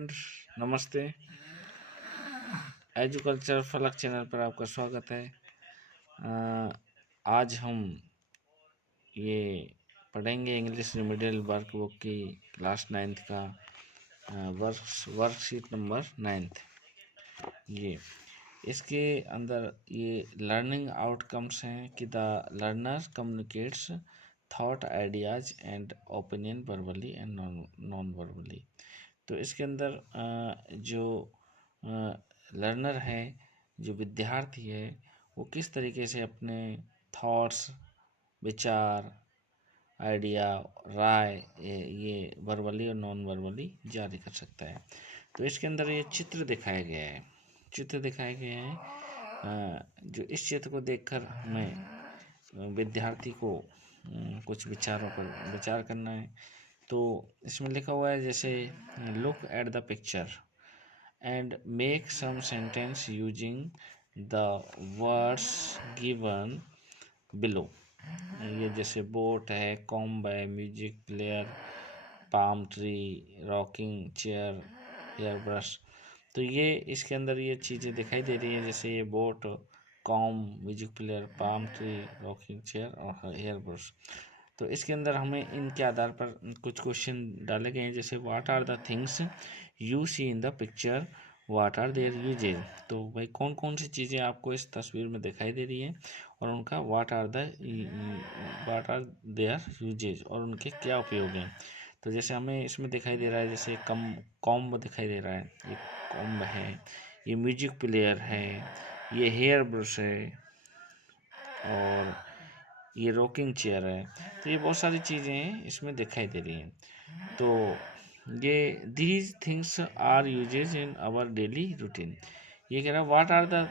Friends, नमस्ते। एजुकल्चर फलक channel पर आपका स्वागत है। आज हम ये पढ़ेंगे इंग्लिश रिमेडियल वर्कबुक की क्लास 9th का वर्कशीट नंबर 9th। ये इसके अंदर ये लर्निंग आउटकम्स हैं कि the learner communicates thought, ideas and opinion verbally and non verbally. तो इसके अंदर जो लर्नर है, जो विद्यार्थी है, वो किस तरीके से अपने थॉट्स, विचार, आइडिया, राय ये वर्बली और नॉन वर्बली जारी कर सकता है। तो इसके अंदर ये चित्र दिखाया गया है, जो इस चित्र को देखकर हमें विद्यार्थी को कुछ विचारों पर विचार करना है। तो इसमें लिखा हुआ है जैसे look at the picture and make some sentence using the words given below. ये जैसे बोट है, कॉम्ब है, music player, palm tree, rocking chair, hair brush. तो ये इसके अंदर ये चीज़ें दिखाई दे रही हैं, जैसे ये boat, comb, music player, palm tree, rocking chair और हेयर ब्रश। तो इसके अंदर हमें इनके आधार पर कुछ क्वेश्चन डाले गए हैं, जैसे what are the things you see in the picture, what are their uses. तो भाई कौन कौन सी चीज़ें आपको इस तस्वीर में दिखाई दे रही हैं और उनका व्हाट आर देयर यूजेज और उनके क्या उपयोग हैं। तो जैसे हमें इसमें दिखाई दे रहा है, जैसे कॉम्ब दिखाई दे रहा है, ये कॉम्ब है, ये म्यूजिक प्लेयर है, ये हेयर ब्रश है और ये रॉकिंग चेयर है। तो ये बहुत सारी चीज़ें इसमें दिखाई दे रही हैं। तो ये these things are uses in our daily routine. ये कह रहा है what are the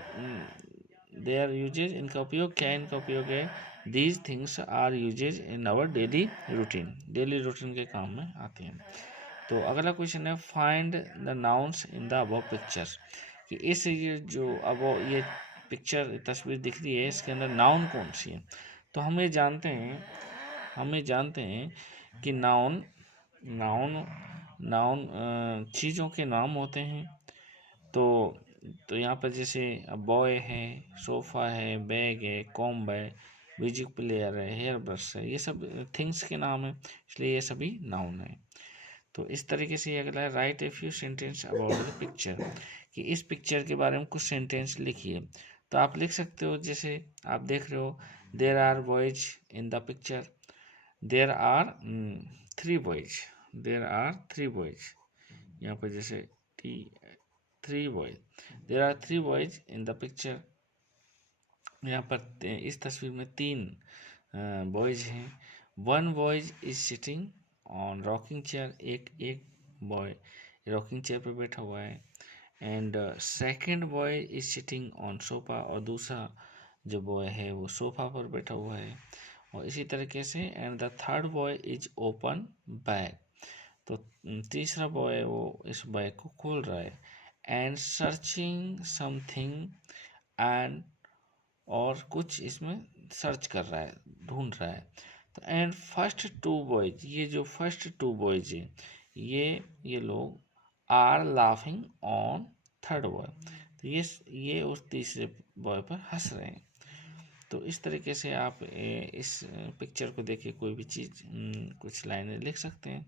their uses, इनका उपयोग क्या है, इनका उपयोग है these things are uses in our daily routine के काम में आते हैं। तो अगला क्वेश्चन है find the nouns in the above picture, कि इस ये जो अब ये पिक्चर तस्वीर दिख रही है, इसके अंदर नाउन कौन सी है। तो हम ये जानते हैं कि नाउन चीज़ों के नाम होते हैं। तो यहाँ पर जैसे बॉय है, सोफ़ा है, बैग है, कॉम्ब है, म्यूजिक प्लेयर है, हेयर ब्रश है, ये सब थिंग्स के नाम है, इसलिए ये सभी नाउन है। तो इस तरीके से अगला है right a few sentence about the picture, कि इस पिक्चर के बारे में कुछ सेंटेंस लिखिए। तो आप लिख सकते हो, जैसे आप देख रहे हो there are boys in the picture, there are 3 boys, यहाँ पर जैसे 3 boys, there are 3 boys in the picture. यहाँ पर इस तस्वीर में 3 बॉयज हैं। 1 boys is sitting on rocking chair, एक बॉय रॉकिंग चेयर पर बैठा हुआ है। And second boy is sitting on sofa, और दूसरा जो बॉय है वो सोफा पर बैठा हुआ है। और इसी तरीके से and the third boy is open bag, तो तीसरा बॉय वो इस बैग को खोल रहा है। एंड सर्चिंग समथिंग एंड, और कुछ इसमें सर्च कर रहा है, ढूंढ रहा है। तो एंड फर्स्ट 2 बॉयज, ये जो फर्स्ट 2 बॉयज हैं, ये लोग are laughing on third boy, तो ये उस तीसरे बॉय पर हंस रहे हैं। तो इस तरीके से आप इस पिक्चर को देख के कोई भी चीज़ कुछ लाइनें लिख सकते हैं।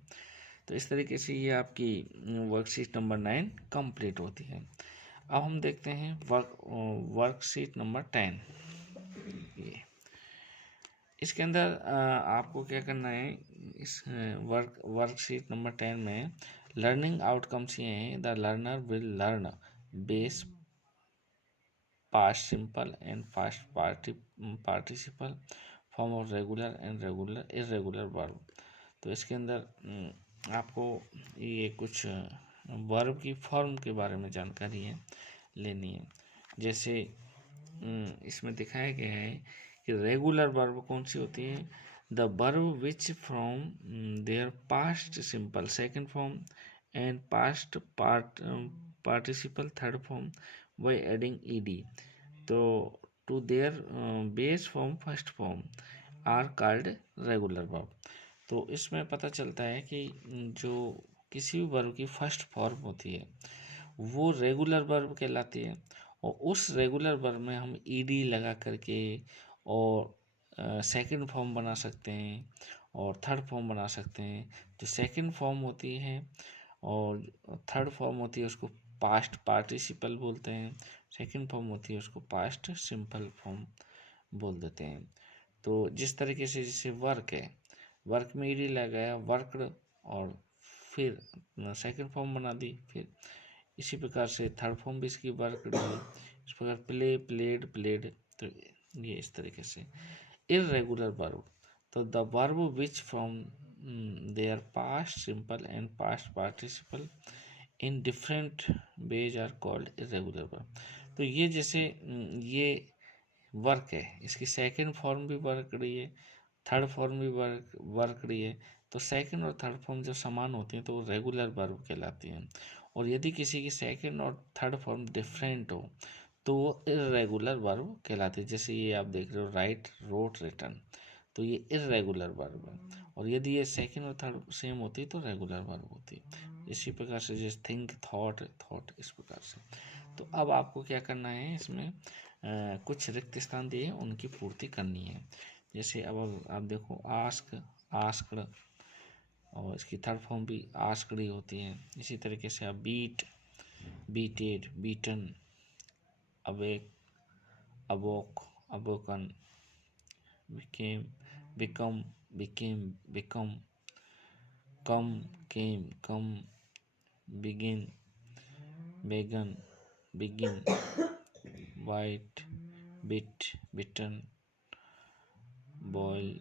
तो इस तरीके से ये आपकी वर्कशीट नंबर 9 कंप्लीट होती है। अब हम देखते हैं वर्कशीट नंबर 10। ये इसके अंदर आपको क्या करना है, इस वर्कशीट नंबर 10 में लर्निंग आउटकम्स ये हैं, the learner will learn base, past simple and past participle form of regular and regular irregular verb. तो इसके अंदर आपको ये कुछ वर्ब की फॉर्म के बारे में जानकारी लेनी है। जैसे इसमें दिखाया गया है कि रेगुलर वर्ब कौन सी होती है, the verb which from their past simple second form and past participle third form by adding ED, तो to their base form first form are called regular verb. तो इसमें पता चलता है कि जो किसी भी वर्ब की फर्स्ट फॉर्म होती है वो रेगुलर वर्ब कहलाती है। और उस रेगुलर वर्ब में हम ईडी लगा करके और सेकंड फॉर्म बना सकते हैं और थर्ड फॉर्म बना सकते हैं। जो सेकंड फॉर्म होती है और थर्ड फॉर्म होती है उसको पास्ट पार्टिसिपल बोलते हैं, सेकंड फॉर्म होती है उसको पास्ट सिंपल फॉर्म बोल देते हैं। तो जिस तरीके से जैसे वर्क है, वर्क में ईडी लगाया वर्कड और फिर सेकंड फॉर्म बना दी, फिर इसी प्रकार से थर्ड फॉर्म भी इसकी वर्कड है। इस प्रकार प्ले प्लेड प्लेड, तो ये इस तरीके से इररेगुलर वर्ब। तो the verb which from their past simple and past participle in different ways are called irregular verb. तो ये जैसे ये वर्क है, इसकी सेकंड फॉर्म भी वर्क रही है, थर्ड फॉर्म भी वर्क रही है। तो सेकंड और थर्ड फॉर्म जब समान होती हैं तो वो रेगुलर वर्ब कहलाती हैं। और यदि किसी की सेकंड और थर्ड फॉर्म डिफरेंट हो तो वो इररेगुलर वर्ब कहलाती है। जैसे ये आप देख रहे हो राइट रोट रिटन, तो ये इररेगुलर वर्ब है। और यदि ये सेकंड और थर्ड सेम होती तो रेगुलर वर्ब होती। इसी प्रकार से जैसे थिंक थॉट थॉट, इस प्रकार से। तो अब आपको क्या करना है, इसमें कुछ रिक्त स्थान दिए उनकी पूर्ति करनी है। जैसे अब आप देखो आस्क आस्क्ड, और इसकी थर्ड फॉर्म भी आस्क्ड ही होती है। इसी तरीके से आप beat beated beaten, awake awoke awoken, became become become, come came come, begin began begin, white bit bitten, boil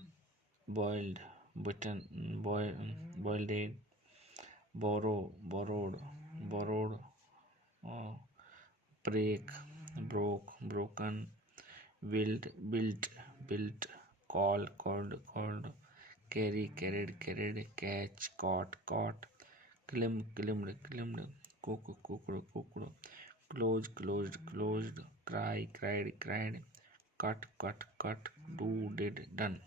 boiled bitten, boiled egg, borrowed uh, break broke broken, built, called, carried, catch, caught, climbed, cooked, closed, cried, cut, do, did, done।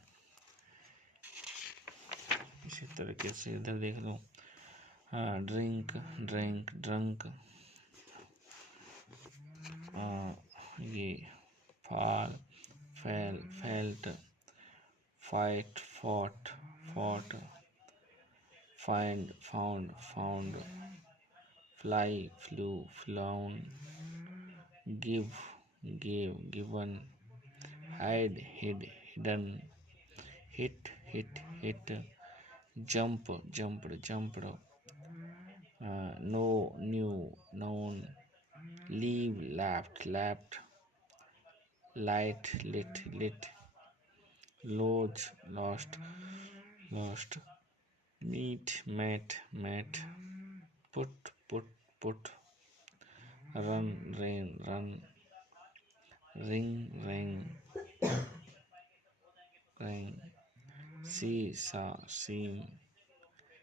इसी तरीके से इधर देख लो, drink drunk, ये fall, felt, fight, fought, find, found, fly, flew, flown, give, gave, given, hide, hidden, hit, jump, jumped, know, knew, known, leave, laughed, light, lit, lodge, lost, meet, met, put, run, run, ring, see, saw, seem,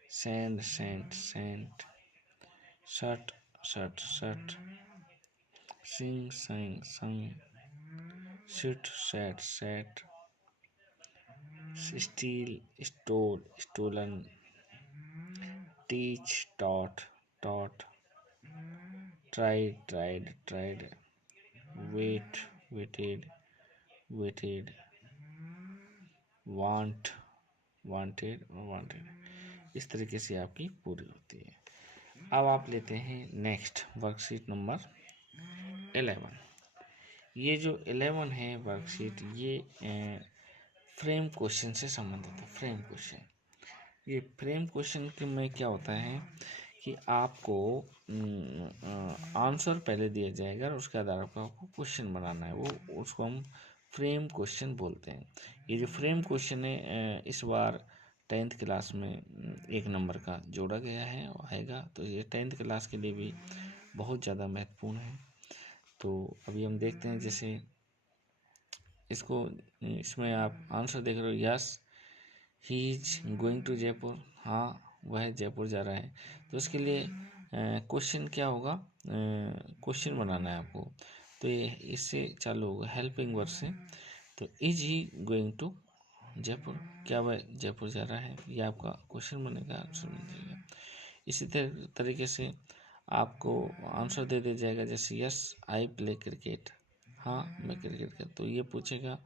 send, sent, shut, sing, sung, shoot, sat, steal, stole, stolen, teach, taught, tried, waited, wanted, इस तरीके से आपकी पूरी होती है। अब आप लेते हैं नेक्स्ट वर्कशीट नंबर 11। ये जो 11 है वर्कशीट, ये फ्रेम क्वेश्चन से संबंधित है। फ्रेम क्वेश्चन, ये फ्रेम क्वेश्चन के में क्या होता है कि आपको आंसर पहले दिया जाएगा और उसके आधार पर आपको क्वेश्चन बनाना है, वो उसको हम फ्रेम क्वेश्चन बोलते हैं। ये जो फ्रेम क्वेश्चन है इस बार 10th क्लास में 1 नंबर का जोड़ा गया है और आएगा, तो ये 10th क्लास के लिए भी बहुत ज़्यादा महत्वपूर्ण है। तो अभी हम देखते हैं, जैसे इसको इसमें आप आंसर देख रहे हो, yes he is going to Jaipur, हाँ वह जयपुर जा रहा है। तो उसके लिए क्वेश्चन क्या होगा, क्वेश्चन बनाना है आपको। तो ये इससे चालू होगा हेल्पिंग वर्ड से। तो is he going to Jaipur, क्या वह जयपुर जा रहा है, ये आपका क्वेश्चन बनेगा, आंसर बन जाएगा। इसी तरीके से आपको आंसर दे दिया जाएगा, जैसे यस आई प्ले क्रिकेट, हाँ मैं क्रिकेट खेलता। तो ये पूछेगा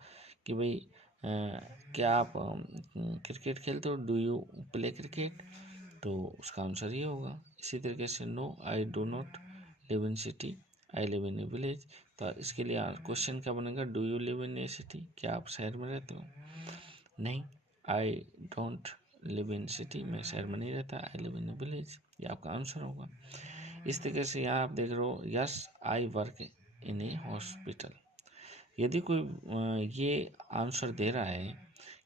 कि भाई क्या आप क्रिकेट खेलते हो, डू यू प्ले क्रिकेट, तो उसका आंसर ये होगा। इसी तरीके से no I do not live in city, I live in a village, तो इसके लिए क्वेश्चन क्या बनेगा, do you live in a city, क्या आप शहर में रहते हो, नहीं, I don't live in city, मैं शहर में नहीं रहता, आई लिव इन ए विलेज, ये आपका आंसर होगा। इस तरीके से यहाँ आप देख रहे हो, yes I work in A hospital. यदि कोई ये आंसर दे रहा है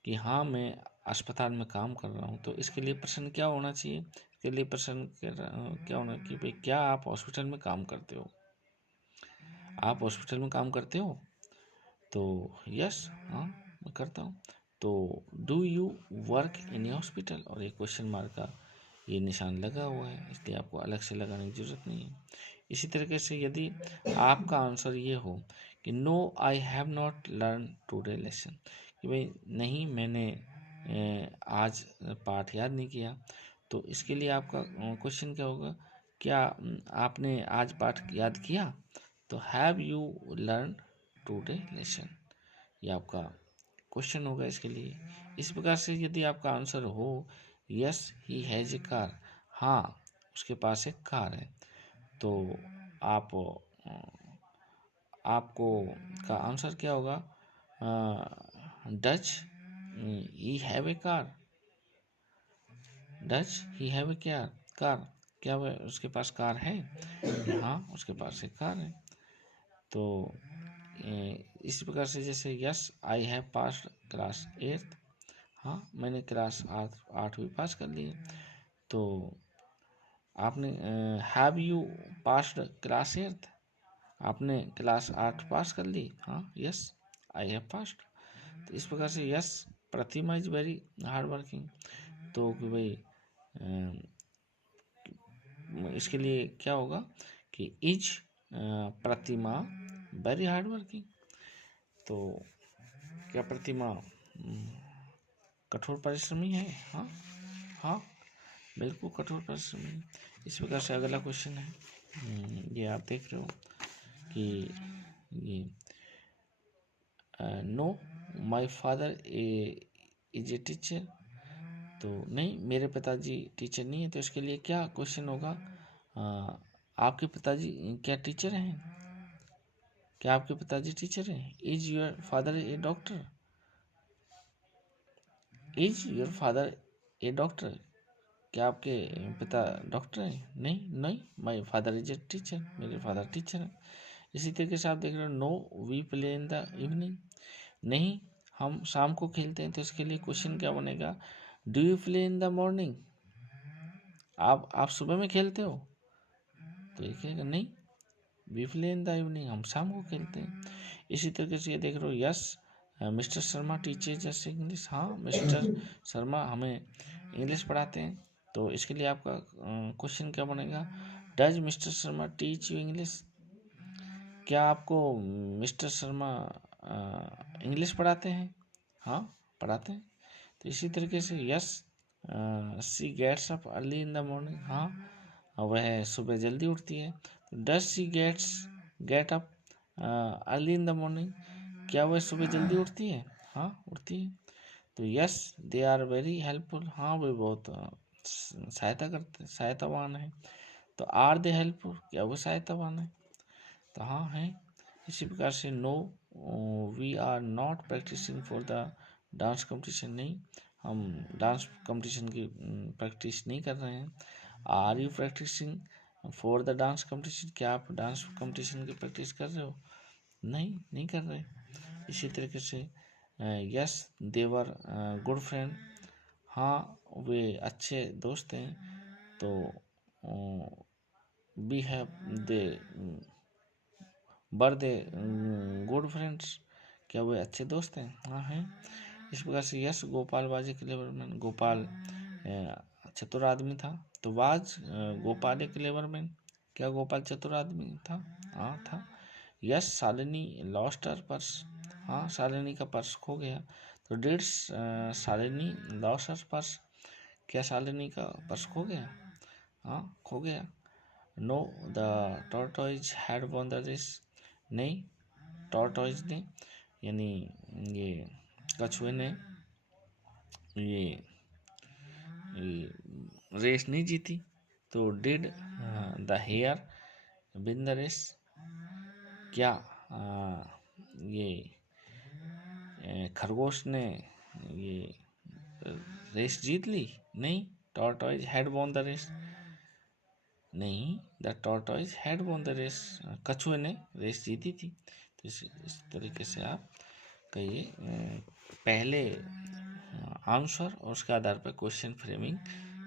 कि हाँ मैं अस्पताल में काम कर रहा हूँ, तो इसके लिए प्रश्न क्या होना चाहिए, इसके लिए प्रश्न क्या होना कि भाई क्या आप हॉस्पिटल में काम करते हो, आप हॉस्पिटल में काम करते हो, तो यस हाँ मैं करता हूँ। तो do you work in A hospital, और एक क्वेश्चन मार्क का ये निशान लगा हुआ है, इसलिए आपको अलग से लगाने की ज़रूरत नहीं है। इसी तरीके से यदि आपका आंसर ये हो कि no I have not learn today lesson, कि भाई नहीं मैंने आज पाठ याद नहीं किया, तो इसके लिए आपका क्वेश्चन क्या होगा, क्या आपने आज पाठ याद किया, तो have you learn today lesson, ये आपका क्वेश्चन होगा इसके लिए। इस प्रकार से यदि आपका आंसर हो yes he has a car, हाँ उसके पास एक कार है, तो आपको का आंसर क्या होगा, Dutch he have a car, Dutch he have a car, क्या वह उसके पास कार है, हाँ उसके पास एक कार है। तो इसी प्रकार से जैसे yes I have pass class 8th, हाँ मैंने क्लास 8वीं पास कर ली है। तो आपने have you passed class 8th, आपने क्लास 8 पास कर ली, हाँ यस आई हैव पास्ड। तो इस प्रकार से yes Pratima is very hard working, तो कि भाई इसके लिए क्या होगा कि is Pratima very hard working, तो क्या प्रतिमा कठोर परिश्रमी है, हाँ हाँ बिल्कुल कठोर परिश्रमी। इस प्रकार से अगला क्वेश्चन है, ये आप देख रहे हो कि ये no my father is a teacher, तो नहीं मेरे पिताजी टीचर नहीं है, तो इसके लिए क्या क्वेश्चन होगा, आपके पिताजी क्या टीचर हैं, क्या आपके पिताजी टीचर हैं, is your father a doctor, is your father a doctor, क्या आपके पिता डॉक्टर हैं, नहीं नहीं my father is a teacher, मेरे फादर टीचर हैं। इसी तरीके से आप देख रहे हो no we play in the evening, नहीं हम शाम को खेलते हैं, तो इसके लिए क्वेश्चन क्या बनेगा, do you play in the morning, आप सुबह में खेलते हो, तो ये कहेगा नहीं we play in the evening, हम शाम को खेलते हैं। इसी तरीके से ये देख रहे हो यस मिस्टर शर्मा टीचेज अस इंग्लिश, हाँ मिस्टर शर्मा हमें इंग्लिश पढ़ाते हैं, तो इसके लिए आपका क्वेश्चन क्या बनेगा, does mister Sharma teach you English, क्या आपको मिस्टर शर्मा इंग्लिश पढ़ाते हैं, हाँ पढ़ाते हैं। तो इसी तरीके से yes she gets up early in the morning, हाँ वह सुबह जल्दी उठती है, तो does she get up early in the morning, क्या वह सुबह जल्दी उठती है, हाँ उठती है। तो yes they are very helpful, हाँ वे बहुत सहायतावान है, तो आर दे हेल्पफुल, क्या वो सहायतावान है, तो हाँ है। इसी प्रकार से no we are not practising for the dance competition, नहीं हम डांस कंपटीशन की प्रैक्टिस नहीं कर रहे हैं। Are you practising for the dance competition, क्या आप डांस कंपटीशन की प्रैक्टिस कर रहे हो, नहीं कर रहे। इसी तरीके से यस देवर गुड फ्रेंड, हाँ वे अच्छे दोस्त हैं, तो we have they were they good friends, क्या वे अच्छे दोस्त हैं, हाँ हैं। इस प्रकार से yes Gopal was a clever man, Gopal चतुर आदमी था, तो was Gopal a clever man, क्या गोपाल चतुर आदमी था, हाँ था। Yes Shalini lost her purse, हाँ शालिनी का पर्स खो गया, तो did Shalini lost her purse, क्या शालिनी का पर्स खो गया, हाँ, खो गया। No the tortoise had won the race, नहीं टॉर्टोइज ने यानी ये कछुए ने ये रेस नहीं जीती। तो did the hare win the race, क्या ये खरगोश ने ये रेस जीत ली, नहीं। Tortoise had won the race, नहीं the tortoise had won the race, कछुए ने रेस जीती थी। तो इस तरीके से आप कहिए पहले आंसर और उसके आधार पर क्वेश्चन फ्रेमिंग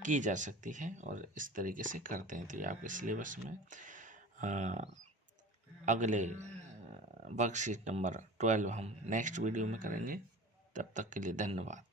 की जा सकती है और इस तरीके से करते हैं। तो ये आपके सिलेबस में अगले वर्कशीट नंबर 12 हम नेक्स्ट वीडियो में करेंगे। तब तक के लिए धन्यवाद।